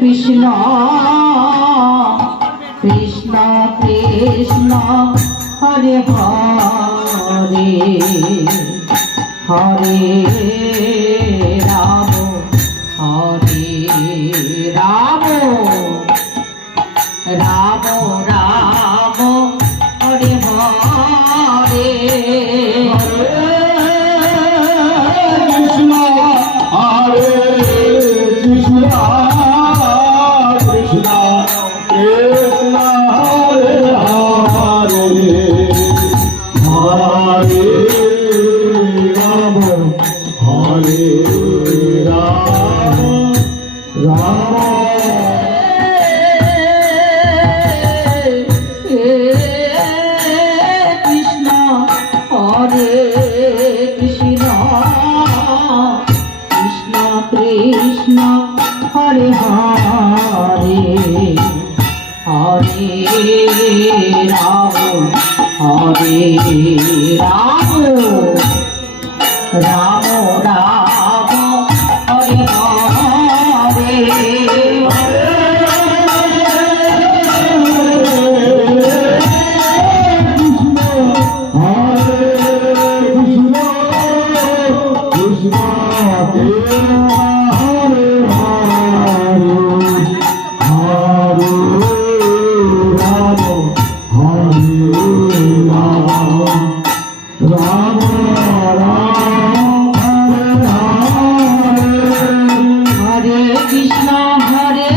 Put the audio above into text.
Krishna Krishna Krishna Hare Hare Hare Ram Hare Ram Ram Ram Hare Hare Krishna Hare Krishna Krishna Krishna Hare Hare Hare Ram Hare Ram Ram Krishna Hare Krishna Krishna Krishna Hare Hare Hare Ram Hare Ram Ram Ram Hare Hare Hare Krishna Hare